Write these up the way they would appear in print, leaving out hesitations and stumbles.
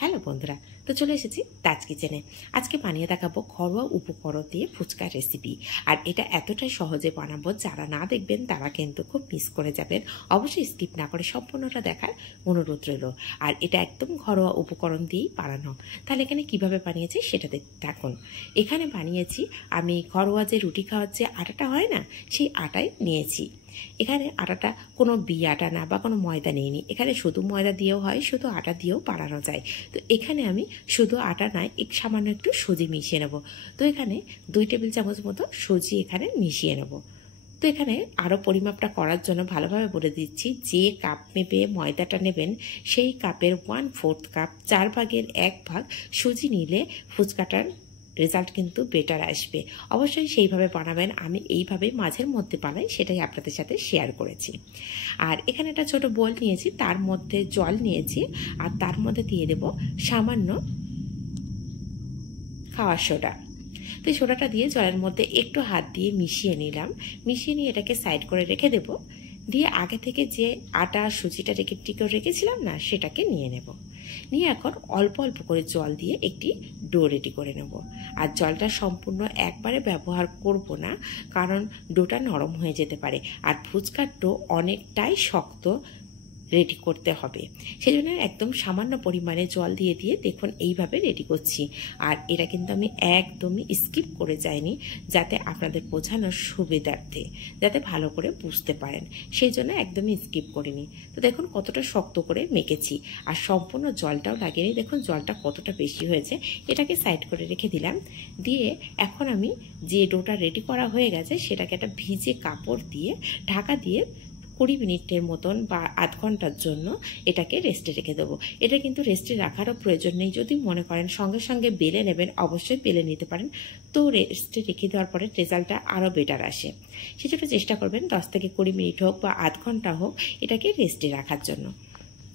Hello বন্ধুরা, তো চলে এসেছি তাজ কিচেনে। আজকে বানিয়ে দেখাবো ঘরোয়া উপকরণ দিয়ে ফুচকার রেসিপি। আর এটা এতটাই সহজে বানাবো, যারা না দেখবেন তারা কিন্তু খুব মিস করে যাবেন। অবশ্যই স্কিপ না করে সম্পূর্ণটা দেখার অনুরোধ রইল। আর এটা একদম ঘরোয়া উপকরণ দিয়েই বানানো। তাহলে এখানে কিভাবে বানিয়েছি সেটা দেখতে থাকুন। এখানে বানিয়েছি আমি ঘরোয়া যে রুটি খাওয়ার যে আটাটা হয় না, সেই আটাই নিয়েছি। এখানে আটাটা কোনো বিয়ে আটা না বা কোনো ময়দা নেইনি, এখানে শুধু ময়দা দিয়েও হয়, শুধু আটা দিয়েও বানানো যায়। তো এখানে আমি শুধু আটা নয়, সামান্য একটু সুজি মিশিয়ে নেব। তো এখানে 2 টেবিল চামচ মতো সুজি এখানে মিশিয়ে নেব। তো এখানে আরও পরিমাপটা করার জন্য ভালোভাবে বলে দিচ্ছি, যে কাপ মেপে ময়দাটা নেবেন সেই কাপের 1/4 কাপ, 4 ভাগের 1 ভাগ সুজি নিলে ফুচকাটার রেজাল্ট কিন্তু বেটার আসবে। অবশ্যই সেইভাবে বানাবেন। আমি এইভাবে মাঝের মধ্যে বানাই, সেটাই আপনাদের সাথে শেয়ার করেছি। আর এখানে একটা ছোট বোল নিয়েছি, তার মধ্যে জল নিয়েছি, আর তার মধ্যে দিয়ে দেব সামান্য খাওয়ার সোডা। তো সোডাটা দিয়ে জলের মধ্যে একটু হাত দিয়ে মিশিয়ে নিলাম। মিশিয়ে নিয়ে এটাকে সাইড করে রেখে দেব। দিয়ে আগে থেকে যে আটা সুজিটা রেখেছিলাম না, সেটাকে নিয়ে নেব। নিয়ে এখন অল্প অল্প করে জল দিয়ে একটি ডো রেডি করে নেব। আর জলটা সম্পূর্ণ একবারে ব্যবহার করব না, কারণ ডোটা নরম হয়ে যেতে পারে। আর ফুচকার ডো অনেকটাই শক্ত রেডি করতে হবে, সেই জন্য একদম সামান্য পরিমাণে জল দিয়ে দিয়ে দেখুন এইভাবে রেডি করছি। আর এটা কিন্তু আমি একদমই স্কিপ করে যাইনি, যাতে আপনাদের বোঝানোর সুবিধার্থে, যাতে ভালো করে বুঝতে পারেন, সেই জন্য একদমই স্কিপ করিনি। তো দেখুন কতটা শক্ত করে মেখেছি, আর সম্পূর্ণ জলটাও লাগেনি। দেখুন জলটা কতটা বেশি হয়েছে। এটাকে সাইড করে রেখে দিলাম। দিয়ে এখন আমি যে ডোটা রেডি করা হয়ে গেছে, সেটাকে একটা ভিজে কাপড় দিয়ে ঢাকা দিয়ে 20 মিনিটের মতন বা আধ ঘন্টার জন্য এটাকে রেস্টে রেখে দেবো। এটা কিন্তু রেস্টে রাখারও প্রয়োজন নেই। যদি মনে করেন সঙ্গে সঙ্গে বেলে নেবেন, অবশ্যই বেলে নিতে পারেন। তো রেস্টে রেখে দেওয়ার পরে রেজাল্টটা আরও বেটার আসে। সেজন্য চেষ্টা করবেন 10 থেকে 20 মিনিট হোক বা আধ ঘন্টা হোক এটাকে রেস্টে রাখার জন্য।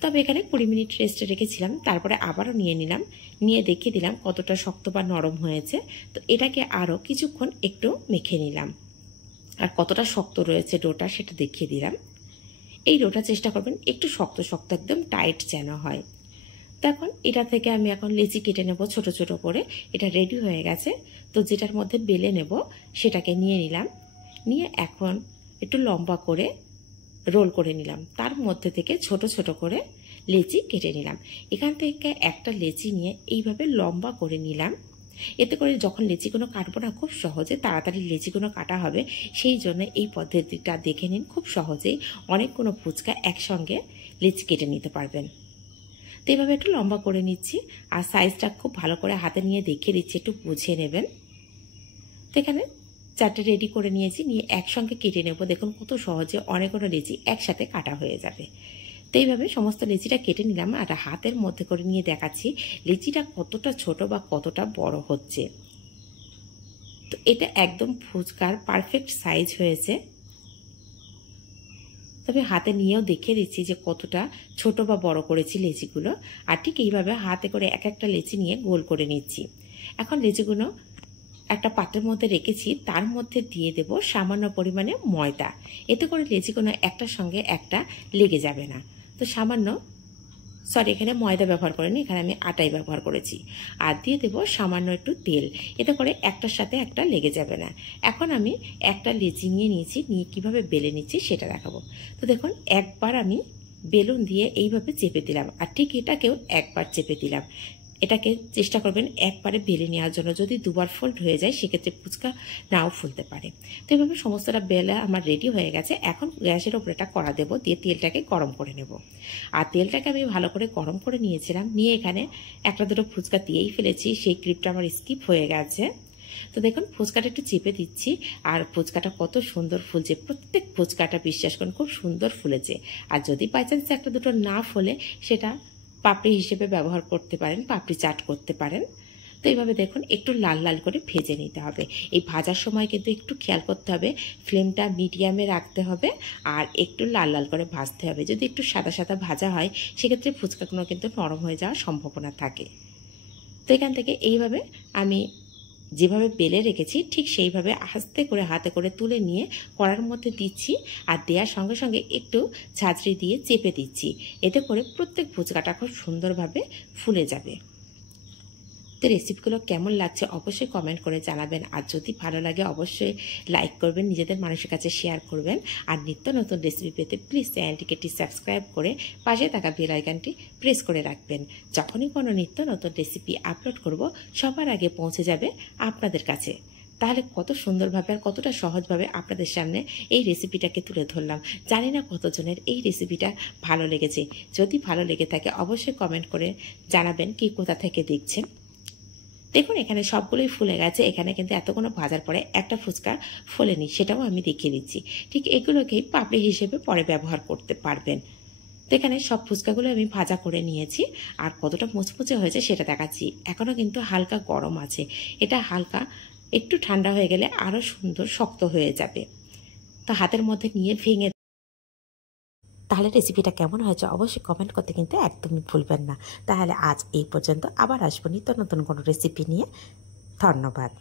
তবে এখানে 20 মিনিট রেস্টে রেখেছিলাম, তারপরে আবারও নিয়ে নিলাম। নিয়ে দেখিয়ে দিলাম কতটা শক্ত বা নরম হয়েছে। তো এটাকে আরও কিছুক্ষণ একটু মেখে নিলাম। আর কতটা শক্ত রয়েছে ডোটা সেটা দেখিয়ে দিলাম। এই ডোটা চেষ্টা করবেন একটু শক্ত শক্ত, একদম টাইট যেন হয়। তো এখন এটা থেকে আমি এখন লেচি কেটে নেব ছোট ছোট করে। এটা রেডি হয়ে গেছে। তো যেটার মধ্যে বেলে নেব সেটাকে নিয়ে নিলাম। নিয়ে এখন একটু লম্বা করে রোল করে নিলাম, তার মধ্যে থেকে ছোট ছোট করে লেচি কেটে নিলাম। এখান থেকে একটা লেচি নিয়ে এইভাবে লম্বা করে নিলাম। এতে করে যখন লেচিগুলো কাটবো না, খুব সহজে তাড়াতাড়ি লেচিগুলো কাটা হবে। সেই জন্য এই পদ্ধতিটা দেখে নিন, খুব সহজেই অনেকগুলো ফুচকা একসঙ্গে লেচি কেটে নিতে পারবেন। তো এইভাবে একটু লম্বা করে নিচ্ছি, আর সাইজটা খুব ভালো করে হাতে নিয়ে দেখিয়ে দিচ্ছি, একটু বুঝে নেবেন। তো এখানে 4টে রেডি করে নিয়েছি, নিয়ে একসঙ্গে কেটে নেব। দেখুন কত সহজে অনেকগুলো লেচি একসাথে কাটা হয়ে যাবে। তো এইভাবে সমস্ত লেচিটা কেটে নিলাম, আর হাতের মধ্যে করে নিয়ে দেখাচ্ছি লেচিটা কতটা ছোট বা কতটা বড় হচ্ছে। তো এটা একদম ফুচকার পারফেক্ট সাইজ হয়েছে। তবে হাতে নিয়েও দেখে দিচ্ছি যে কতটা ছোট বা বড় করেছি লেচিগুলো। আর ঠিক এইভাবে হাতে করে এক একটা লেচি নিয়ে গোল করে নিচ্ছি। এখন লেচিগুলো একটা পাত্রের মধ্যে রেখেছি, তার মধ্যে দিয়ে দেব সামান্য পরিমাণে ময়দা। এতে করে লেচিগুলো একটার সঙ্গে একটা লেগে যাবে না। তো এখানে ময়দা ব্যবহার করিনি, এখানে আমি আটাই ব্যবহার করেছি। আর দিয়ে দেব সামান্য একটু তেল, এতে করে একটার সাথে একটা লেগে যাবে না। এখন আমি একটা লেচি নিয়ে নিয়েছি, নিয়ে কিভাবে বেলে নিচ্ছি সেটা দেখাবো। তো দেখুন একবার আমি বেলুন দিয়ে এইভাবে চেপে দিলাম, আর ঠিক এটাকেও একবার চেপে দিলাম। এটাকে চেষ্টা করবেন একবারে বেলে নেওয়ার জন্য। যদি দুবার ফোল্ড হয়ে যায় সেক্ষেত্রে ফুচকা নাও ফুলতে পারে। তো এইভাবে সমস্তটা বেলা আমার রেডি হয়ে গেছে। এখন গ্যাসের ওপরে একটা কড়া দেবো, দিয়ে তেলটাকে গরম করে নেব। আর তেলটাকে আমি ভালো করে গরম করে নিয়েছিলাম, নিয়ে এখানে একটা দুটো ফুচকা দিয়েই ফেলেছি, সেই ক্লিপটা আমার স্কিপ হয়ে গেছে। তো দেখুন ফুচকাটা একটু চেপে দিচ্ছি, আর ফুচকাটা কত সুন্দর ফুলছে। প্রত্যেক ফুচকাটা বিশ্বাস করুন খুব সুন্দর ফুলেছে। আর যদি বাই চান্স একটা দুটো না ফোলে, সেটা পাপড়ি হিসেবে ব্যবহার করতে পারেন, পাপড়ি চাট করতে পারেন। তো এইভাবে দেখুন একটু লাল লাল করে ভেজে নিতে হবে। এই ভাজার সময় কিন্তু একটু খেয়াল করতে হবে, ফ্লেমটা মিডিয়ামে রাখতে হবে, আর একটু লাল লাল করে ভাজতে হবে। যদি একটু সাদা সাদা ভাজা হয় সেক্ষেত্রে ফুচকাগুলো কিন্তু নরম হয়ে যাওয়ার সম্ভাবনা থাকে। তো এখান থেকে এইভাবে আমি যেভাবে বেলে রেখেছি ঠিক সেইভাবে আস্তে করে হাতে করে তুলে নিয়ে কড়ার মধ্যে দিচ্ছি, আর দেওয়ার সঙ্গে সঙ্গে একটু ঝাঁঝরি দিয়ে চেপে দিচ্ছি। এতে করে প্রত্যেক ফুচকাটা খুব সুন্দরভাবে ফুলে যাবে। তো রেসিপিগুলো কেমন লাগছে অবশ্যই কমেন্ট করে জানাবেন, আর যদি ভালো লাগে অবশ্যই লাইক করবেন, নিজেদের মানুষের কাছে শেয়ার করবেন। আর নিত্য নতুন রেসিপি পেতে প্লিজ চ্যানেলটিকে সাবস্ক্রাইব করে পাশে থাকা বেল আইকনটি প্রেস করে রাখবেন। যখনই কোনো নিত্য নতুন রেসিপি আপলোড করব সবার আগে পৌঁছে যাবে আপনাদের কাছে। তাহলে কত সুন্দরভাবে আর কতটা সহজভাবে আপনাদের সামনে এই রেসিপিটাকে তুলে ধরলাম। জানি না কতজনের এই রেসিপিটা ভালো লেগেছে। যদি ভালো লেগে থাকে অবশ্যই কমেন্ট করে জানাবেন কি কোথা থেকে দেখছেন। দেখুন এখানে সবগুলোই ফুলে গেছে। এখানে কিন্তু এতক্ষণ ভাজার পরে একটা ফুচকা ফোলেনি, সেটাও আমি দেখিয়ে দিচ্ছি। ঠিক এগুলোকেই পাপড়ি হিসেবে পরে ব্যবহার করতে পারবেন। তো এখানে সব ফুচকাগুলো আমি ভাজা করে নিয়েছি, আর কতটা মুচমুচে হয়েছে সেটা দেখাচ্ছি। এখনও কিন্তু হালকা গরম আছে, এটা হালকা একটু ঠান্ডা হয়ে গেলে আরও সুন্দর শক্ত হয়ে যাবে। তো হাতের মধ্যে নিয়ে ভেঙে, তাহলে রেসিপিটা কেমন হয়েছে অবশ্যই কমেন্ট করতে কিন্তু একদমই ভুলবেন না। তাহলে আজ এই পর্যন্ত, আবার আসবো নিত্য নতুন কোনো রেসিপি নিয়ে। ধন্যবাদ।